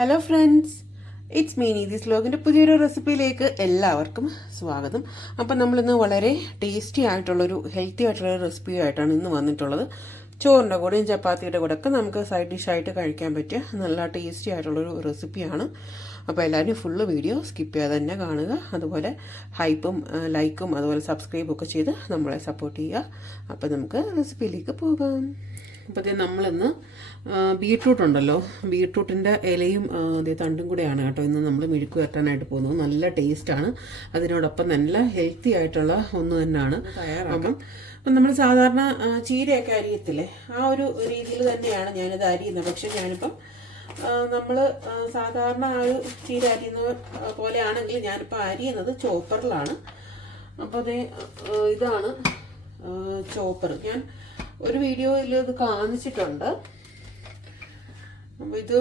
Hello friends, it's me നീതീസ് വ്ലോഗിൻ്റെ പുതിയൊരു റെസിപ്പിയിലേക്ക് എല്ലാവർക്കും സ്വാഗതം. അപ്പം നമ്മളിന്ന് വളരെ ടേസ്റ്റി ആയിട്ടുള്ളൊരു ഹെൽത്തി ആയിട്ടുള്ളൊരു റെസിപ്പിയായിട്ടാണ് ഇന്ന് വന്നിട്ടുള്ളത്. ചോറിൻ്റെ കൂടെയും ചപ്പാത്തിയുടെ കൂടെ ഒക്കെ നമുക്ക് സൈഡ് ഡിഷായിട്ട് കഴിക്കാൻ പറ്റിയ നല്ല ടേസ്റ്റി ആയിട്ടുള്ളൊരു റെസിപ്പിയാണ്. അപ്പോൾ എല്ലാവരും ഫുള്ള് വീഡിയോ സ്കിപ്പ് ചെയ്യാതെ തന്നെ കാണുക. അതുപോലെ ഹൈപ്പും ലൈക്കും അതുപോലെ സബ്സ്ക്രൈബും ഒക്കെ ചെയ്ത് നമ്മളെ സപ്പോർട്ട് ചെയ്യുക. അപ്പോൾ നമുക്ക് റെസിപ്പിയിലേക്ക് പോകാം. അപ്പോൾ നമ്മളിന്ന് ബീട്രൂട്ട് ഉണ്ടല്ലോ, ബീട്രൂട്ടിൻ്റെ ഇലയും അതേ തണ്ടും കൂടെയാണ് കേട്ടോ ഇന്ന് നമ്മൾ മെഴുക്ക് വരട്ടാനായിട്ട് പോകുന്നത്. നല്ല ടേസ്റ്റാണ്, അതിനോടൊപ്പം നല്ല ഹെൽത്തി ആയിട്ടുള്ള ഒന്ന് തന്നെയാണ് തയ്യാറാക്കാം. അപ്പം നമ്മൾ സാധാരണ ചീരയൊക്കെ അരിയത്തില്ലേ, ആ ഒരു രീതിയിൽ തന്നെയാണ് ഞാനിത് അരിയുന്നത്. പക്ഷെ ഞാനിപ്പം നമ്മൾ സാധാരണ ആ ഒരു ചീര അരിയുന്ന പോലെയാണെങ്കിൽ ഞാനിപ്പോൾ അരിയുന്നത് ചോപ്പറിലാണ്. അപ്പോൾ അതേ ഇതാണ് ചോപ്പർ. ഞാൻ ഒരു വീഡിയോയിൽ ഇത് കാണിച്ചിട്ടുണ്ട്. അപ്പോൾ ഇത്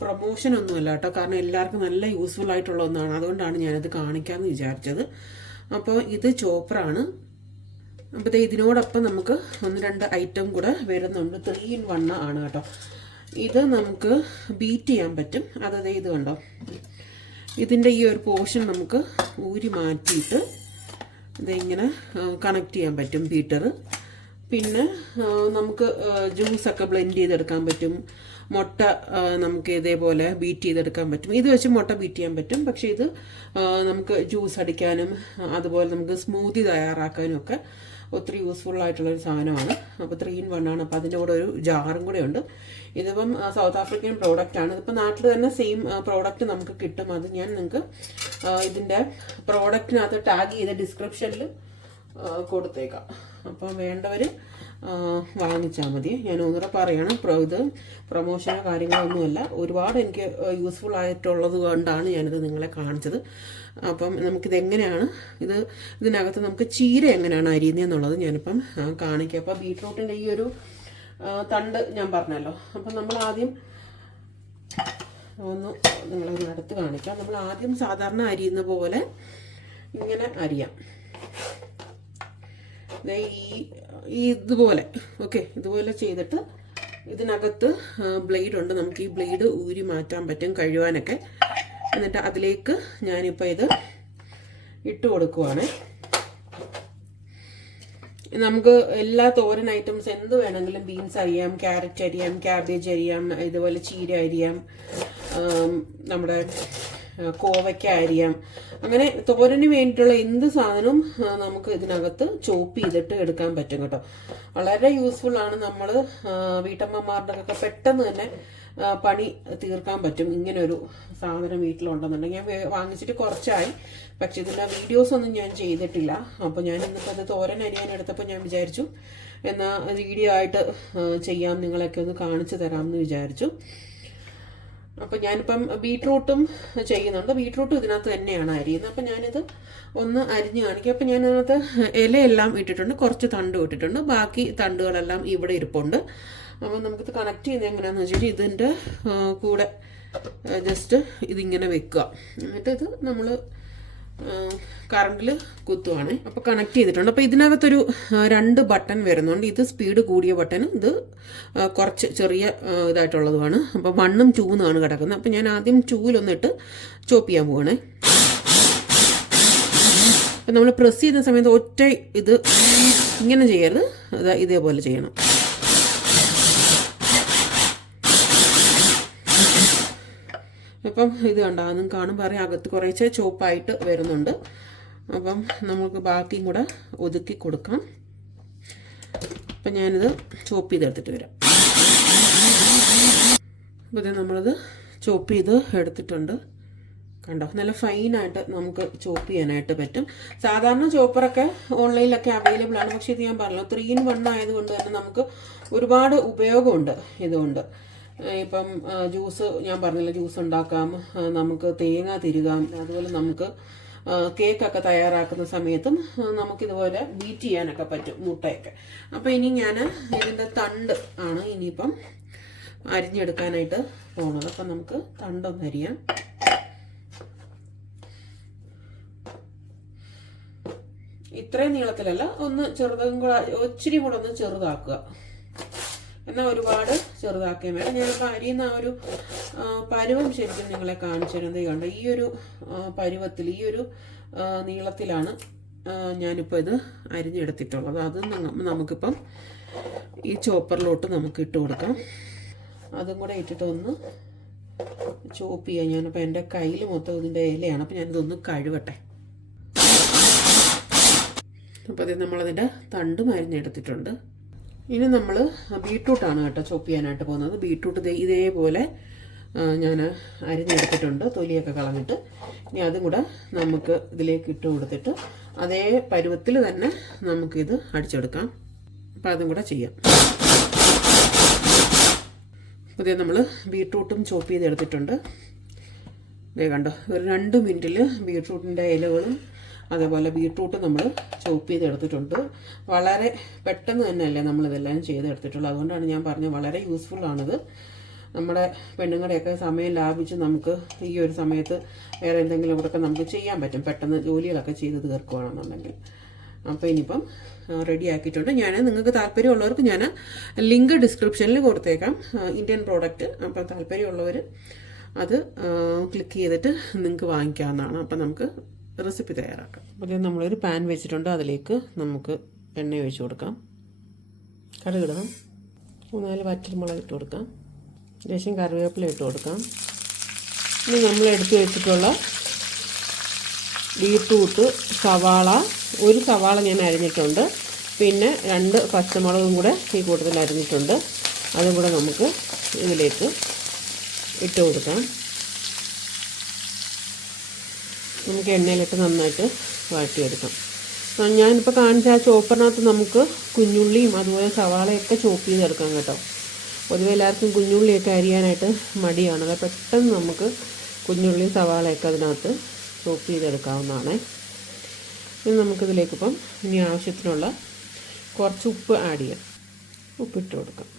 പ്രൊമോഷനൊന്നുമല്ല കേട്ടോ, കാരണം എല്ലാവർക്കും നല്ല യൂസ്ഫുൾ ആയിട്ടുള്ള ഒന്നാണ്, അതുകൊണ്ടാണ് ഞാനത് കാണിക്കാമെന്ന് വിചാരിച്ചത്. അപ്പോൾ ഇത് ചോപ്പറാണ്. അപ്പോൾ ഇതിനോടൊപ്പം നമുക്ക് 1-2 ഐറ്റം കൂടെ വരുന്നുണ്ട്. 3 in 1 ആണ് കേട്ടോ. ഇത് നമുക്ക് ബീറ്റ് ചെയ്യാൻ പറ്റും. അതായത് ഇത് കണ്ടോ, ഇതിൻ്റെ ഈ ഒരു പോർഷൻ നമുക്ക് ഊരി മാറ്റിയിട്ട് ഇതിങ്ങനെ കണക്ട് ചെയ്യാൻ പറ്റും ബീറ്റർ. പിന്നെ നമുക്ക് ജ്യൂസൊക്കെ ബ്ലെൻഡ് ചെയ്തെടുക്കാൻ പറ്റും. മുട്ട നമുക്ക് ഇതേപോലെ ബീറ്റ് ചെയ്തെടുക്കാൻ പറ്റും. ഇത് വെച്ച് മുട്ട ബീറ്റ് ചെയ്യാൻ പറ്റും. പക്ഷേ ഇത് നമുക്ക് ജ്യൂസ് അടിക്കാനും അതുപോലെ നമുക്ക് സ്മൂത്തി തയ്യാറാക്കാനും ഒക്കെ ഒത്തിരി യൂസ്ഫുൾ ആയിട്ടുള്ളൊരു സാധനമാണ്. അപ്പോൾ 3 in 1 ആണ്. അപ്പോൾ അതിൻ്റെ കൂടെ ഒരു ജാറും കൂടെ ഉണ്ട്. ഇതിപ്പം സൗത്ത് ആഫ്രിക്കൻ പ്രോഡക്റ്റ് ആണ്. ഇതിപ്പോൾ നാട്ടിൽ തന്നെ സെയിം പ്രോഡക്റ്റ് നമുക്ക് കിട്ടും. അത് ഞാൻ നിങ്ങൾക്ക് ഇതിൻ്റെ പ്രോഡക്റ്റിനകത്ത് ടാഗ് ചെയ്ത ഡിസ്ക്രിപ്ഷനിൽ കൊടുത്തേക്കാം. അപ്പോൾ വേണ്ടവർ വാങ്ങിച്ചാൽ മതി. ഞാൻ ഒന്നുകൂടെ പറയണം, ഇത് പ്രൊമോഷനോ കാര്യങ്ങളൊന്നുമല്ല, ഒരുപാട് എനിക്ക് യൂസ്ഫുൾ ആയിട്ടുള്ളത് കൊണ്ടാണ് ഞാനിത് നിങ്ങളെ കാണിച്ചത്. അപ്പം നമുക്കിതെങ്ങനെയാണ് ഇതിനകത്ത് നമുക്ക് ചീര എങ്ങനെയാണ് അരിയുന്നതെന്നുള്ളത് ഞാനിപ്പം കാണിക്കാം. അപ്പോൾ ബീട്രൂട്ടിൻ്റെ ഈ ഒരു തണ്ട് ഞാൻ പറഞ്ഞല്ലോ. അപ്പം നമ്മൾ ആദ്യം നിങ്ങളതിനടുത്ത് കാണിക്കാം. നമ്മൾ ആദ്യം സാധാരണ അരിയുന്ന പോലെ ഇങ്ങനെ അരിയാം. ഇതുപോലെ ഓക്കെ, ഇതുപോലെ ചെയ്തിട്ട് ഇതിനകത്ത് ബ്ലേഡ് ഉണ്ട്. നമുക്ക് ഈ ബ്ലേഡ് ഊരി മാറ്റാൻ പറ്റും കഴുകാനൊക്കെ. എന്നിട്ട് അതിലേക്ക് ഞാനിപ്പോൾ ഇത് ഇട്ട് കൊടുക്കുവാണ്. നമുക്ക് എല്ലാ തോരൻ ഐറ്റംസ് എന്ത് വേണമെങ്കിലും, ബീൻസ് അരിയാം, ക്യാരറ്റ് അരിയാം, ക്യാബേജ് അരിയാം, ഇതുപോലെ ചീര അരിയാം, നമ്മുടെ കോവയ്ക്ക അരിയാം. അങ്ങനെ തോരന് വേണ്ടിയിട്ടുള്ള എന്ത് സാധനവും നമുക്ക് ഇതിനകത്ത് ചോപ്പ് ചെയ്തിട്ട് എടുക്കാൻ പറ്റും കേട്ടോ. വളരെ യൂസ്ഫുൾ ആണ്. നമ്മൾ വീട്ടമ്മമാരുടെയൊക്കെ പെട്ടെന്ന് തന്നെ പണി തീർക്കാൻ പറ്റും ഇങ്ങനെ ഒരു സാധനം വീട്ടിലുണ്ടെന്നുണ്ടെങ്കിൽ. ഞാൻ വാങ്ങിച്ചിട്ട് കുറച്ചായി, പക്ഷെ ഇതിൻ്റെ വീഡിയോസ് ഒന്നും ഞാൻ ചെയ്തിട്ടില്ല. അപ്പോൾ ഞാൻ ഇന്നിപ്പോൾ അത് തോരൻ അരിയാൻ എടുത്തപ്പോൾ ഞാൻ വിചാരിച്ചു എന്നാൽ വീഡിയോ ആയിട്ട് ചെയ്യാം, നിങ്ങളൊക്കെ ഒന്ന് കാണിച്ചു തരാമെന്ന് വിചാരിച്ചു. അപ്പം ഞാനിപ്പം ബീട്രൂട്ടും ചെയ്യുന്നുണ്ട്. ബീട്രൂട്ടും ഇതിനകത്ത് തന്നെയാണ് അരിയുന്നത്. അപ്പം ഞാനിത് ഒന്ന് അരിഞ്ഞ് കാണിക്കാം. അപ്പം ഞാനതിനകത്ത് ഇലയെല്ലാം ഇട്ടിട്ടുണ്ട്, കുറച്ച് തണ്ടും ഇട്ടിട്ടുണ്ട്. ബാക്കി തണ്ടുകളെല്ലാം ഇവിടെ ഇരിപ്പുണ്ട്. അപ്പം നമുക്കിത് കണക്ട് ചെയ്യുന്നത് എങ്ങനെയാണെന്ന് വെച്ചിട്ട് ഇതിൻ്റെ കൂടെ ജസ്റ്റ് ഇതിങ്ങനെ വെക്കുക. എന്നിട്ട് ഇത് നമ്മൾ കറണ്ടിൽ കുത്തുവാണ്. അപ്പോൾ കണക്ട് ചെയ്തിട്ടുണ്ട്. അപ്പോൾ ഇതിനകത്തൊരു 2 ബട്ടൺ വരുന്നുണ്ട്. ഇത് സ്പീഡ് കൂടിയ ബട്ടൺ, ഇത് കുറച്ച് ചെറിയ ഇതായിട്ടുള്ളതുമാണ്. അപ്പോൾ 1ഉം 2 കിടക്കുന്നത്. അപ്പോൾ ഞാൻ ആദ്യം 2-ലൊന്നിട്ട് ചോപ്പ് ചെയ്യാൻ പോവാണേ. അപ്പം നമ്മൾ പ്രസ് ചെയ്യുന്ന സമയത്ത് ഒറ്റ ഇത് ഇങ്ങനെ ചെയ്യരുത്, ഇതേപോലെ ചെയ്യണം. അപ്പം ഇത് കണ്ടാകും കാണും പറയാം, അകത്ത് കുറേശ്ശെ ചോപ്പായിട്ട് വരുന്നുണ്ട്. അപ്പം നമുക്ക് ബാക്കിയും കൂടെ ഒതുക്കി കൊടുക്കാം. അപ്പം ഞാനിത് ചോപ്പ് ചെയ്തെടുത്തിട്ട് വരാം. അപ്പോൾ ഇത് നമ്മളിത് ചോപ്പ് ചെയ്ത് എടുത്തിട്ടുണ്ട്. കണ്ടോ, നല്ല ഫൈനായിട്ട് നമുക്ക് ചോപ്പ് ചെയ്യാനായിട്ട് പറ്റും. സാധാരണ ചോപ്പറൊക്കെ ഓൺലൈനിലൊക്കെ അവൈലബിൾ ആണ്. പക്ഷേ ഇത് ഞാൻ പറഞ്ഞല്ലോ 3 in 1 ആയതുകൊണ്ട് തന്നെ നമുക്ക് ഒരുപാട് ഉപയോഗമുണ്ട് ഇതുകൊണ്ട്. ഇപ്പം ജ്യൂസ് ഞാൻ പറഞ്ഞില്ല, ജ്യൂസ് ഉണ്ടാക്കാം, നമുക്ക് തേങ്ങ തിരുകാം, അതുപോലെ നമുക്ക് കേക്കൊക്കെ തയ്യാറാക്കുന്ന സമയത്തും നമുക്കിതുപോലെ ബീറ്റ് ചെയ്യാനൊക്കെ പറ്റും മുട്ടയൊക്കെ. അപ്പോൾ ഇനി ഞാൻ ഇതിൻ്റെ തണ്ട് ആണ് ഇനിയിപ്പം അരിഞ്ഞെടുക്കാനായിട്ട് പോകുന്നത്. അപ്പം നമുക്ക് തണ്ടൊന്ന് അരിയാം. ഇത്രയും നീളത്തിലല്ല, ഒന്ന് ചെറുതും കൂടെ, ഇച്ചിരി കൂടെ ഒന്ന് ചെറുതാക്കുക. എന്നാൽ ഒരുപാട് ചെറുതാക്കുകയും വേണം. ഞാനിപ്പോൾ അരിയുന്ന ആ ഒരു പരുവം ശരിക്കും നിങ്ങളെ കാണിച്ചു തരുന്നത് കണ്ടോ. ഈ ഒരു പരുവത്തിൽ, ഈ ഒരു നീളത്തിലാണ് ഞാനിപ്പോൾ ഇത് അരിഞ്ഞെടുത്തിട്ടുള്ളത്. അത് നമുക്കിപ്പം ഈ ചോപ്പറിലോട്ട് നമുക്ക് ഇട്ട് കൊടുക്കാം. അതും കൂടെ ഇട്ടിട്ട് ഒന്ന് ചോപ്പ് ചെയ്യാം. ഞാനിപ്പോൾ എൻ്റെ കയ്യിൽ മൊത്തം ഇതിൻ്റെ ഇലയാണ്. അപ്പോൾ ഞാനിതൊന്ന് കഴുകട്ടെ. അപ്പോൾ ഇത് നമ്മളതിൻ്റെ തണ്ടും അരിഞ്ഞെടുത്തിട്ടുണ്ട്. ഇനി നമ്മൾ ബീട്രൂട്ടാണ് കേട്ടോ ചോപ്പ് ചെയ്യാനായിട്ട് പോകുന്നത്. ബീട്രൂട്ട് ഇതേപോലെ ഞാൻ അരിഞ്ഞെടുത്തിട്ടുണ്ട്, തൊലിയൊക്കെ കളഞ്ഞിട്ട്. ഇനി അതും കൂടെ നമുക്ക് ഇതിലേക്ക് ഇട്ട് കൊടുത്തിട്ട് അതേ പരുവത്തിൽ തന്നെ നമുക്കിത് അടിച്ചെടുക്കാം. അപ്പോൾ അതും കൂടെ ചെയ്യാം. അപ്പോൾ നമ്മൾ ബീട്രൂട്ടും ചോപ്പ് ചെയ്തെടുത്തിട്ടുണ്ട്. ഇതേ കണ്ടോ, ഒരു 2 മിനിറ്റിൽ ബീട്രൂട്ടിൻ്റെ ഇലകളും അതേപോലെ ബീട്രൂട്ട് നമ്മൾ ചോപ്പ് ചെയ്തെടുത്തിട്ടുണ്ട്. വളരെ പെട്ടെന്ന് തന്നെയല്ലേ നമ്മളിതെല്ലാം ചെയ്തെടുത്തിട്ടുള്ളൂ. അതുകൊണ്ടാണ് ഞാൻ പറഞ്ഞത് വളരെ യൂസ്ഫുള്ളാണിത്. നമ്മുടെ പെണ്ണുങ്ങളുടെയൊക്കെ സമയം ലാഭിച്ച് നമുക്ക് ഈ ഒരു സമയത്ത് വേറെ എന്തെങ്കിലും ഇവിടെയൊക്കെ നമുക്ക് ചെയ്യാൻ പറ്റും. പെട്ടെന്ന് ജോലികളൊക്കെ ചെയ്ത് തീർക്കുകയാണെന്നുണ്ടെങ്കിൽ. അപ്പോൾ ഇനിയിപ്പം റെഡി ആക്കിയിട്ടുണ്ട്. ഞാൻ നിങ്ങൾക്ക് താല്പര്യമുള്ളവർക്ക് ഞാൻ ലിങ്ക് ഡിസ്ക്രിപ്ഷനിൽ കൊടുത്തേക്കാം, ഇന്ത്യൻ പ്രോഡക്റ്റ്. അപ്പോൾ താല്പര്യമുള്ളവർ അത് ക്ലിക്ക് ചെയ്തിട്ട് നിങ്ങൾക്ക് വാങ്ങിക്കാവുന്നതാണ്. അപ്പം നമുക്ക് റെസിപ്പി തയ്യാറാക്കാം. അപ്പോൾ നമ്മളൊരു പാൻ വെച്ചിട്ടുണ്ട്. അതിലേക്ക് നമുക്ക് എണ്ണ ഒഴിച്ച് കൊടുക്കാം. കടുകിടണം. 3-4 വറ്റൽമുളക് ഇട്ട് കൊടുക്കാം. ലേശം കറിവേപ്പില ഇട്ട് കൊടുക്കാം. ഇനി നമ്മൾ എടുത്ത് വെച്ചിട്ടുള്ള ബീട്രൂട്ട്, സവാള, ഒരു സവാള ഞാൻ അരിഞ്ഞിട്ടുണ്ട്. പിന്നെ 2 പച്ചമുളകും കൂടെ ഈ കൂട്ടത്തിൽ അരിഞ്ഞിട്ടുണ്ട്. അതും കൂടെ നമുക്ക് ഇതിലേക്ക് ഇട്ട് കൊടുക്കാം. നമുക്ക് എണ്ണയിലിട്ട് നന്നായിട്ട് വഴറ്റിയെടുക്കാം. ഞാനിപ്പോൾ കാണിച്ച ആ ചോപ്പറിനകത്ത് നമുക്ക് കുഞ്ഞുള്ളിയും അതുപോലെ സവാളയൊക്കെ ചോപ്പ് ചെയ്തെടുക്കാം കേട്ടോ. പൊതുവെ എല്ലാവർക്കും കുഞ്ഞുള്ളിയൊക്കെ അരിയാനായിട്ട് മടിയാണ്. അത് പെട്ടെന്ന് നമുക്ക് കുഞ്ഞുള്ളിയും സവാളയൊക്കെ അതിനകത്ത് ചോപ്പ് ചെയ്തെടുക്കാവുന്നതാണ്. ഇനി നമുക്കിതിലേക്കിപ്പം ഇനി ആവശ്യത്തിനുള്ള കുറച്ച് ഉപ്പ് ആഡ് ചെയ്യാം. ഉപ്പിട്ട് കൊടുക്കാം.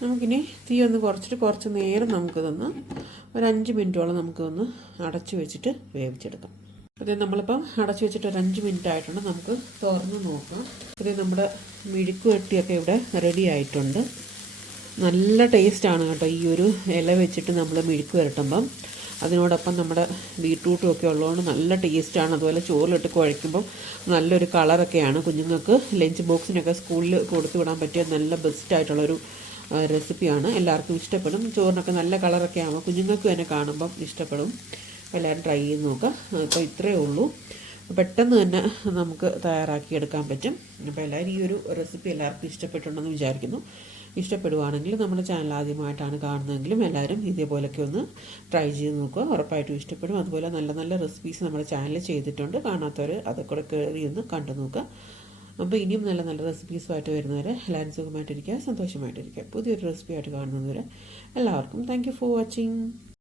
നമുക്കിനി തീ ഒന്ന് കുറച്ചിട്ട് കുറച്ച് നേരം നമുക്കിതൊന്ന് ഒരു 5 മിനിറ്റോളം നമുക്കൊന്ന് അടച്ചു വെച്ചിട്ട് വേവിച്ചെടുക്കാം. അതേ നമ്മളിപ്പം അടച്ചു വെച്ചിട്ട് ഒരു 5 മിനിറ്റ് ആയിട്ടുണ്ട്. നമുക്ക് തുറന്ന് നോക്കാം. അതേ നമ്മുടെ മിഴുക്ക് വെട്ടിയൊക്കെ ഇവിടെ റെഡി ആയിട്ടുണ്ട്. നല്ല ടേസ്റ്റാണ് കേട്ടോ ഈ ഒരു ഇല വെച്ചിട്ട് നമ്മൾ മിഴുക്ക് വരട്ടുമ്പം. അതിനോടൊപ്പം നമ്മുടെ ബീട്രൂട്ടും ഒക്കെ ഉള്ളതുകൊണ്ട് നല്ല ടേസ്റ്റാണ്. അതുപോലെ ചോറിലിട്ട് കുഴയ്ക്കുമ്പം നല്ലൊരു കളറൊക്കെയാണ്. കുഞ്ഞുങ്ങൾക്ക് ലഞ്ച് ബോക്സിനൊക്കെ സ്കൂളിൽ കൊടുത്തു വിടാൻ പറ്റിയ നല്ല ബെസ്റ്റായിട്ടുള്ളൊരു റെസിപ്പിയാണ്. എല്ലാവർക്കും ഇഷ്ടപ്പെടും. ചോറിനൊക്കെ നല്ല കളറൊക്കെ ആകുമ്പോൾ കുഞ്ഞുങ്ങൾക്ക് തന്നെ കാണുമ്പം ഇഷ്ടപ്പെടും. എല്ലാവരും ട്രൈ ചെയ്ത് നോക്കുക. അപ്പോൾ ഇത്രയേ ഉള്ളൂ. പെട്ടെന്ന് തന്നെ നമുക്ക് തയ്യാറാക്കിയെടുക്കാൻ പറ്റും. അപ്പോൾ എല്ലാവരും ഈ ഒരു റെസിപ്പി എല്ലാവർക്കും ഇഷ്ടപ്പെട്ടുണ്ടെന്ന് വിചാരിക്കുന്നു. ഇഷ്ടപ്പെടുവാണെങ്കിൽ നമ്മുടെ ചാനൽ ആദ്യമായിട്ടാണ് കാണുന്നതെങ്കിലും എല്ലാവരും ഇതേപോലെയൊക്കെ ഒന്ന് ട്രൈ ചെയ്ത് നോക്കുക. ഉറപ്പായിട്ടും ഇഷ്ടപ്പെടും. അതുപോലെ നല്ല നല്ല റെസിപ്പീസ് നമ്മുടെ ചാനലിൽ ചെയ്തിട്ടുണ്ട്. കാണാത്തവർ അതൊക്കെ കൂടെ കയറി ഒന്ന് കണ്ടു നോക്കുക. അപ്പോൾ ഇനിയും നല്ല നല്ല റെസിപ്പീസുമായിട്ട് വരുന്നവരെ എല്ലാവരും സുഖമായിട്ടിരിക്കുക, സന്തോഷമായിട്ടിരിക്കുക. പുതിയൊരു റെസിപ്പിയായിട്ട് കാണുന്നവരെ എല്ലാവർക്കും താങ്ക് യു ഫോർ വാച്ചിങ്.